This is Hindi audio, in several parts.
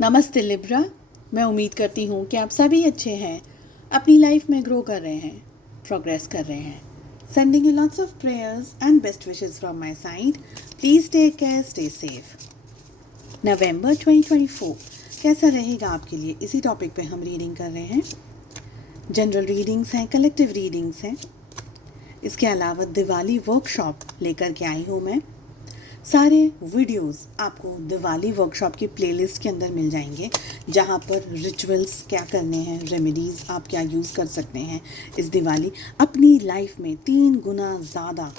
नमस्ते लिब्रा। मैं उम्मीद करती हूँ कि आप सभी अच्छे हैं, अपनी लाइफ में ग्रो कर रहे हैं, प्रोग्रेस कर रहे हैं। Sending you lots of prayers and best wishes from my side. Please take care, stay safe. नवंबर 2024 कैसा रहेगा आपके लिए, इसी टॉपिक पे हम रीडिंग कर रहे हैं। जनरल रीडिंग्स हैं, कलेक्टिव रीडिंग्स हैं। इसके अलावा दिवाली वर्कशॉप लेकर के आई हूँ मैं। सारे वीडियोस आपको दिवाली वर्कशॉप की प्लेलिस्ट के अंदर मिल जाएंगे, जहाँ पर रिचुअल्स क्या करने हैं, रेमेडीज़ आप क्या यूज़ कर सकते हैं इस दिवाली, अपनी लाइफ में 3 गुना ज़्यादा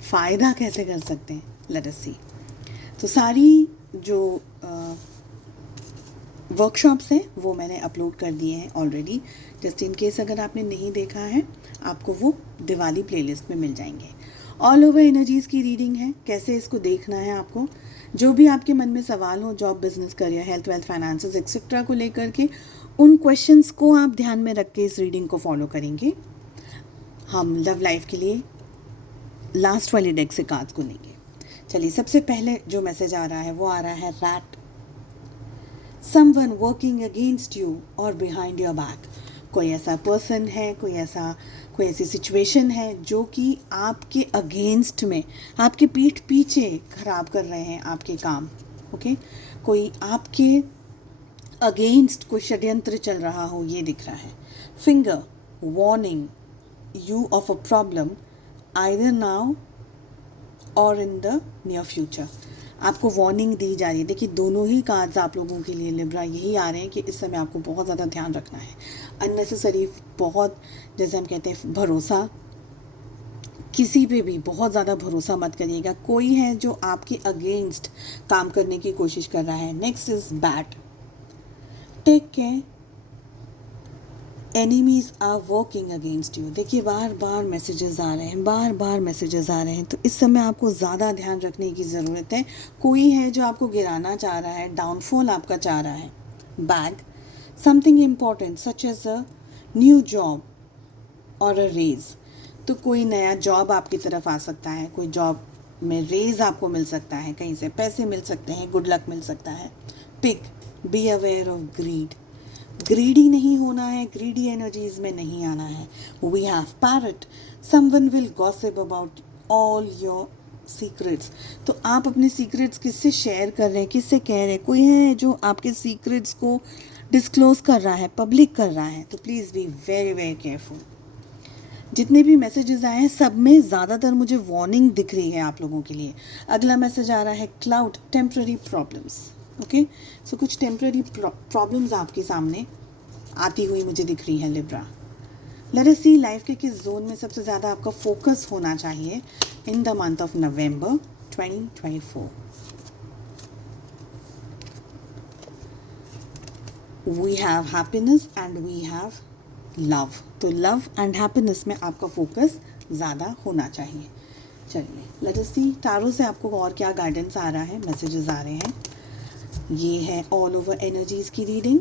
फ़ायदा कैसे कर सकते हैं, लेट अस सी। तो सारी जो वर्कशॉप्स हैं वो मैंने अपलोड कर दिए हैं ऑलरेडी। जस्ट इन केस अगर आपने नहीं देखा है, आपको वो दिवाली प्लेलिस्ट में मिल जाएंगे। ऑल ओवर एनर्जीज़ की रीडिंग है, कैसे इसको देखना है आपको। जो भी आपके मन में सवाल हो, job, business, career, health, wealth, finances etcetera को लेकर के, उन क्वेश्चंस को आप ध्यान में रख के इस रीडिंग को फॉलो करेंगे। हम लव लाइफ के लिए लास्ट वाले डेक से कार्ड्स को लेंगे। चलिए, सबसे पहले जो मैसेज आ रहा है वो आ रहा है rat. Someone working against you और बिहाइंड योर बैक। कोई ऐसा पर्सन है, कोई ऐसी सिचुएशन है जो कि आपके अगेंस्ट में, आपके पीठ पीछे खराब कर रहे हैं आपके काम। ओके, कोई आपके अगेंस्ट कोई षड्यंत्र चल रहा हो, ये दिख रहा है। Finger warning you of a problem either now और इन द नियर फ्यूचर। आपको वार्निंग दी जा रही है। देखिए, दोनों ही कार्ड्स आप लोगों के लिए लिब्रा यही आ रहे हैं कि इस समय आपको बहुत ज़्यादा ध्यान रखना है। अननेसेसरी, बहुत, जैसे हम कहते हैं, भरोसा, किसी पे भी बहुत ज़्यादा भरोसा मत करिएगा। कोई है जो आपके अगेंस्ट काम करने की कोशिश कर रहा है। Next is bad, take care, enemies are working against you. देखिए, बार बार मैसेजेस आ रहे हैं, तो इस समय आपको ज़्यादा ध्यान रखने की ज़रूरत है। कोई है जो आपको गिराना चाह रहा है, डाउनफॉल आपका चाह रहा है। Bag, something important such as a new job और अ रेज। तो कोई नया जॉब आपकी तरफ आ सकता है, कोई जॉब में रेज आपको मिल सकता है, कहीं से पैसे मिल सकते हैं, गुड लक मिल सकता है। Pick, be aware of greed. Greedy नहीं होना है, ग्रीडी एनर्जीज में नहीं आना है। We have parrot, someone will gossip about all your secrets. तो आप अपने सीक्रेट्स किससे शेयर कर रहे हैं, किससे कह रहे हैं? कोई है जो आपके सीक्रेट्स को डिस्क्लोज कर रहा है, पब्लिक कर रहा है। तो please be very very careful. जितने भी मैसेजेस आए हैं सब में ज़्यादातर मुझे वार्निंग दिख रही है आप लोगों के लिए। अगला मैसेज आ रहा है क्लाउड, टेम्प्ररी प्रॉब्लम्स। ओके, सो कुछ टेम्प्ररी प्रॉब्लम्स आपके सामने आती हुई मुझे दिख रही है लिब्रा। लेट अस सी लाइफ के किस जोन में सबसे ज़्यादा आपका फोकस होना चाहिए in the month of November 2024। We have happiness and we have love. तो लव एंड हैप्पीनेस में आपका फोकस ज़्यादा होना चाहिए। चलिए, लेट अस सी टारो से आपको और क्या गाइडेंस आ रहा है, मैसेजेस आ रहे हैं। ये है ऑल ओवर एनर्जीज़ की रीडिंग।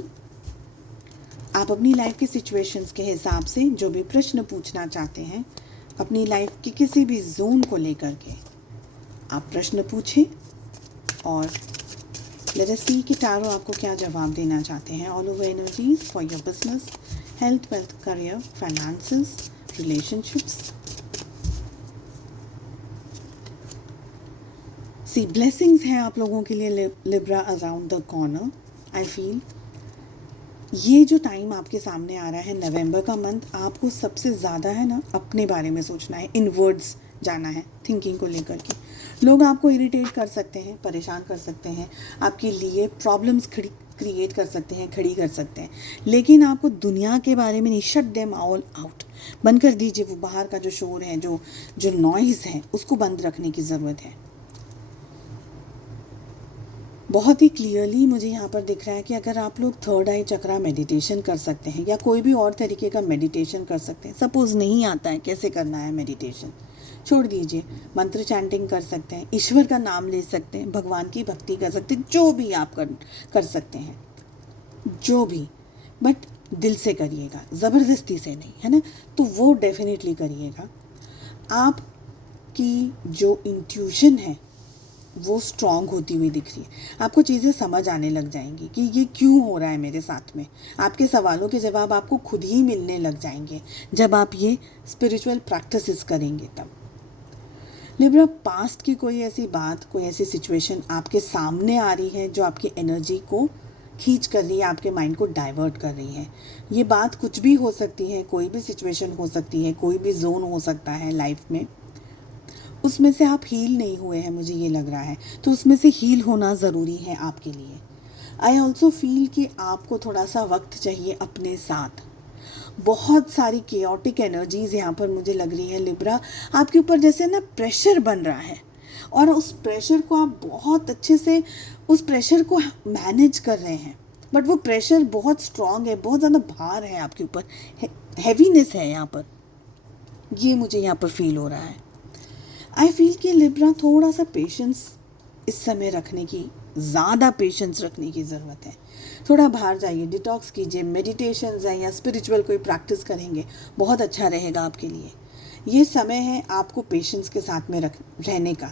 आप अपनी लाइफ की सिचुएशंस के हिसाब से जो भी प्रश्न पूछना चाहते हैं, अपनी लाइफ के किसी भी जोन को लेकर के आप प्रश्न पूछें और लेट अस सी कि टारो आपको क्या जवाब देना चाहते हैं। All over energies for your business, health, wealth, career, finances, relationships. See blessings हैं आप लोगों के लिए Libra around the corner. I feel ये जो टाइम आपके सामने आ रहा है, नवंबर का मंथ, आपको सबसे ज़्यादा है ना अपने बारे में सोचना है, इनवर्ड्स जाना है थिंकिंग को लेकर के। लोग आपको इरिटेट कर सकते हैं, परेशान कर सकते हैं, आपके लिए प्रॉब्लम्स क्रिएट कर सकते हैं, खड़ी कर सकते हैं, लेकिन आपको दुनिया के बारे में नहीं, शट देम ऑल आउट, बंद कर दीजिए। वो बाहर का जो शोर है, जो नॉइज़ है, उसको बंद रखने की ज़रूरत है। बहुत ही क्लियरली मुझे यहाँ पर दिख रहा है कि अगर आप लोग थर्ड आई चक्रा मेडिटेशन कर सकते हैं या कोई भी और तरीके का मेडिटेशन कर सकते हैं। सपोज़ नहीं आता है कैसे करना है मेडिटेशन, छोड़ दीजिए। मंत्र चैंटिंग कर सकते हैं, ईश्वर का नाम ले सकते हैं, भगवान की भक्ति कर सकते हैं, जो भी आप कर सकते हैं, जो भी, बट दिल से करिएगा, ज़बरदस्ती से नहीं, है ना। तो वो डेफिनेटली करिएगा। आपकी जो इंट्यूशन है वो स्ट्रॉन्ग होती हुई दिख रही है। आपको चीज़ें समझ आने लग जाएंगी कि ये क्यों हो रहा है मेरे साथ में। आपके सवालों के जवाब आपको खुद ही मिलने लग जाएंगे जब आप ये स्पिरिचुअल प्रैक्टिसेस करेंगे तब। लिब्रा, पास्ट की कोई ऐसी बात, कोई ऐसी सिचुएशन आपके सामने आ रही है जो आपकी एनर्जी को खींच कर रही है, आपके माइंड को डाइवर्ट कर रही है। ये बात कुछ भी हो सकती है, कोई भी सिचुएशन हो सकती है, कोई भी जोन हो सकता है लाइफ में। उसमें से आप हील नहीं हुए हैं, मुझे ये लग रहा है, तो उसमें से हील होना ज़रूरी है आपके लिए। आई ऑल्सो फील कि आपको थोड़ा सा वक्त चाहिए अपने साथ। बहुत सारी केओटिक एनर्जीज़ यहाँ पर मुझे लग रही है लिब्रा, आपके ऊपर जैसे ना प्रेशर बन रहा है, और उस प्रेशर को आप बहुत अच्छे से उस प्रेशर को मैनेज कर रहे हैं, बट वो प्रेशर बहुत स्ट्रॉन्ग है, बहुत ज़्यादा भार है आपके ऊपर, हैवीनेस है यहाँ पर, ये मुझे यहाँ पर फील हो रहा है। आई फील कि लिब्रा, थोड़ा सा पेशेंस इस समय रखने की, ज़्यादा पेशेंस रखने की ज़रूरत है। थोड़ा बाहर जाइए, डिटॉक्स कीजिए, मेडिटेशंस है या स्पिरिचुअल कोई प्रैक्टिस करेंगे, बहुत अच्छा रहेगा आपके लिए। ये समय है आपको पेशेंस के साथ में रहने का।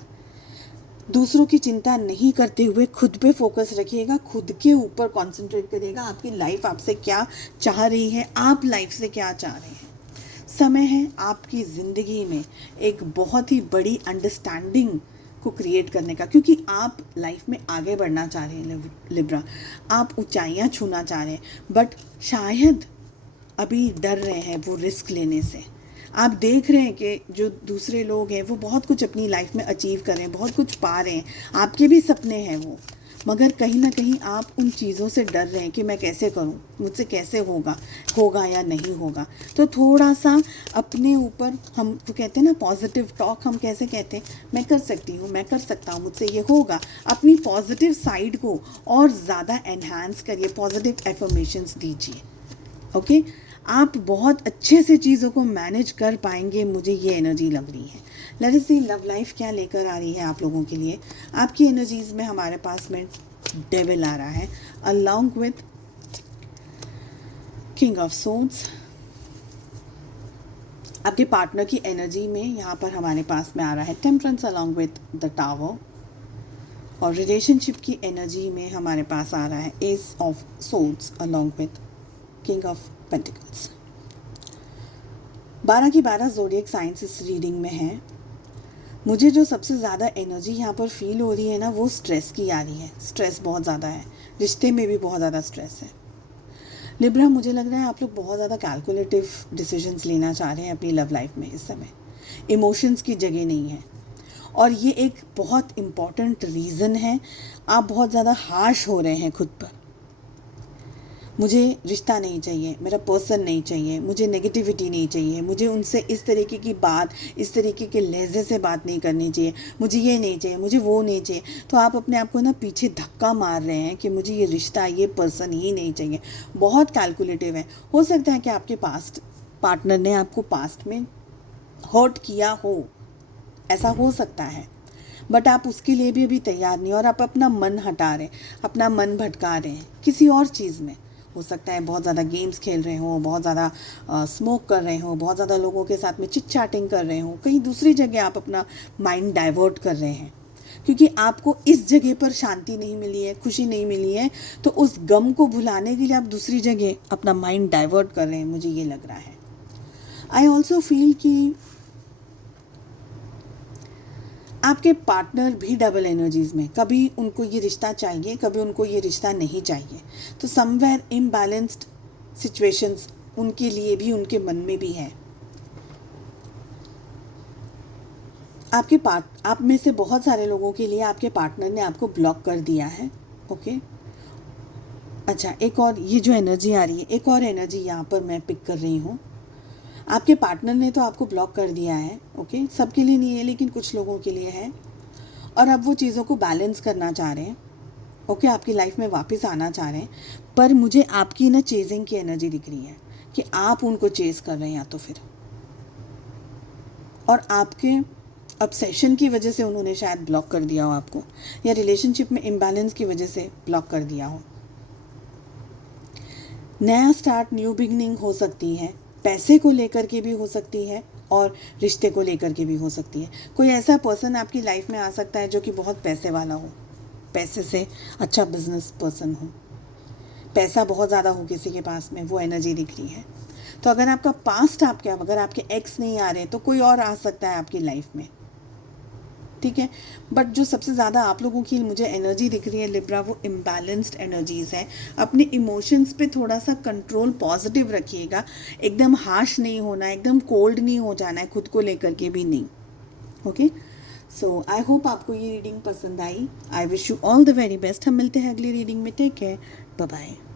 दूसरों की चिंता नहीं करते हुए खुद पे फोकस रखिएगा, खुद के ऊपर कंसंट्रेट करिएगा। आपकी लाइफ आपसे क्या चाह रही है, आप लाइफ से क्या चाह रहे हैं। समय है आपकी ज़िंदगी में एक बहुत ही बड़ी अंडरस्टैंडिंग को क्रिएट करने का, क्योंकि आप लाइफ में आगे बढ़ना चाह रहे हैं लिब्रा, आप ऊंचाइयां छूना चाह रहे हैं, बट शायद अभी डर रहे हैं वो रिस्क लेने से। आप देख रहे हैं कि जो दूसरे लोग हैं वो बहुत कुछ अपनी लाइफ में अचीव कर रहे हैं, बहुत कुछ पा रहे हैं, आपके भी सपने हैं वो, मगर कहीं ना कहीं आप उन चीज़ों से डर रहे हैं कि मैं कैसे करूं, मुझसे कैसे होगा या नहीं होगा। तो थोड़ा सा अपने ऊपर, हम तो कहते हैं ना पॉजिटिव टॉक, हम कैसे कहते हैं, मैं कर सकती हूँ, मैं कर सकता हूँ, मुझसे ये होगा। अपनी पॉजिटिव साइड को और ज़्यादा एनहांस करिए, पॉजिटिव एफर्मेशंस दीजिए। ओके, आप बहुत अच्छे से चीज़ों को मैनेज कर पाएंगे, मुझे ये एनर्जी लग रही है। लेट अस सी लव लाइफ क्या लेकर आ रही है आप लोगों के लिए। आपकी एनर्जीज में हमारे पास में डेविल आ रहा है along with king of swords. आपके पार्टनर की एनर्जी में यहाँ पर हमारे पास में आ रहा है temperance along with the tower, और रिलेशनशिप की एनर्जी में हमारे पास आ रहा है S of swords along with king of pentacles. 12 की 12 ज़ोडिएक साइंस इस रीडिंग में है। मुझे जो सबसे ज़्यादा एनर्जी यहाँ पर फील हो रही है ना, वो स्ट्रेस की आ रही है। स्ट्रेस बहुत ज़्यादा है, रिश्ते में भी बहुत ज़्यादा स्ट्रेस है। लिब्रा, मुझे लग रहा है आप लोग बहुत ज़्यादा कैलकुलेटिव डिसीजंस लेना चाह रहे हैं अपनी लव लाइफ में इस समय। इमोशंस की जगह नहीं है, और ये एक बहुत इम्पॉर्टेंट रीज़न है। आप बहुत ज़्यादा हार्श हो रहे हैं खुद पर। मुझे रिश्ता नहीं चाहिए, मेरा पर्सन नहीं चाहिए, मुझे नेगेटिविटी नहीं चाहिए, मुझे उनसे इस तरीके की बात, इस तरीके के लहजे से बात नहीं करनी चाहिए, मुझे ये नहीं चाहिए, मुझे वो नहीं चाहिए। तो आप अपने आप को ना पीछे धक्का मार रहे हैं कि मुझे ये रिश्ता, ये पर्सन ही नहीं चाहिए। बहुत कैलकुलेटिव है। हो सकता है कि आपके पास्ट पार्टनर ने आपको पास्ट में हर्ट किया हो, ऐसा हो सकता है, बट आप उसके लिए भी अभी तैयार नहीं, और आप अपना मन हटा रहे हैं, अपना मन भटका रहे हैं किसी और चीज़ में। हो सकता है बहुत ज़्यादा गेम्स खेल रहे हो, बहुत ज़्यादा स्मोक कर रहे हो, बहुत ज़्यादा लोगों के साथ में चिट चैटिंग कर रहे हो, कहीं दूसरी जगह आप अपना माइंड डाइवर्ट कर रहे हैं, क्योंकि आपको इस जगह पर शांति नहीं मिली है, खुशी नहीं मिली है, तो उस गम को भुलाने के लिए आप दूसरी जगह अपना माइंड डाइवर्ट कर रहे हैं, मुझे ये लग रहा है। आई ऑल्सो फील कि आपके पार्टनर भी डबल एनर्जीज़ में, कभी उनको ये रिश्ता चाहिए, कभी उनको ये रिश्ता नहीं चाहिए। तो समवेयर इम्बैलेंस्ड सिचुएशंस उनके लिए भी, उनके मन में भी है। आप में से बहुत सारे लोगों के लिए आपके पार्टनर ने आपको ब्लॉक कर दिया है। ओके, अच्छा, एक और ये जो एनर्जी आ रही है, एक और एनर्जी यहाँ पर मैं पिक कर रही हूँ। आपके पार्टनर ने तो आपको ब्लॉक कर दिया है, ओके, सबके लिए नहीं है लेकिन कुछ लोगों के लिए है, और अब वो चीज़ों को बैलेंस करना चाह रहे हैं। ओके, आपकी लाइफ में वापस आना चाह रहे हैं, पर मुझे आपकी ना चेजिंग की एनर्जी दिख रही है कि आप उनको चेज कर रहे हैं, या तो फिर, और आपके ऑब्सेशन की वजह से उन्होंने शायद ब्लॉक कर दिया हो आपको, या रिलेशनशिप में इम्बैलेंस की वजह से ब्लॉक कर दिया हो। नया स्टार्ट, न्यू बिगनिंग हो सकती है, पैसे को लेकर के भी हो सकती है, और रिश्ते को लेकर के भी हो सकती है। कोई ऐसा पर्सन आपकी लाइफ में आ सकता है जो कि बहुत पैसे वाला हो, पैसे से अच्छा बिजनेस पर्सन हो, पैसा बहुत ज़्यादा हो किसी के पास में, वो एनर्जी दिख रही है। तो अगर आपका पास्ट अगर आपके एक्स नहीं आ रहे तो कोई और आ सकता है आपकी लाइफ में, ठीक है। बट जो सबसे ज़्यादा आप लोगों की मुझे एनर्जी दिख रही है लिब्रा, वो इम्बैलेंस्ड एनर्जीज़ है। अपने इमोशंस पे थोड़ा सा कंट्रोल पॉजिटिव रखिएगा, एकदम हार्श नहीं होना है, एकदम कोल्ड नहीं हो जाना है, खुद को लेकर के भी नहीं। ओके, सो आई होप आपको ये रीडिंग पसंद आई। I wish you all the very best. हम मिलते हैं अगली रीडिंग में। Take care, bye bye.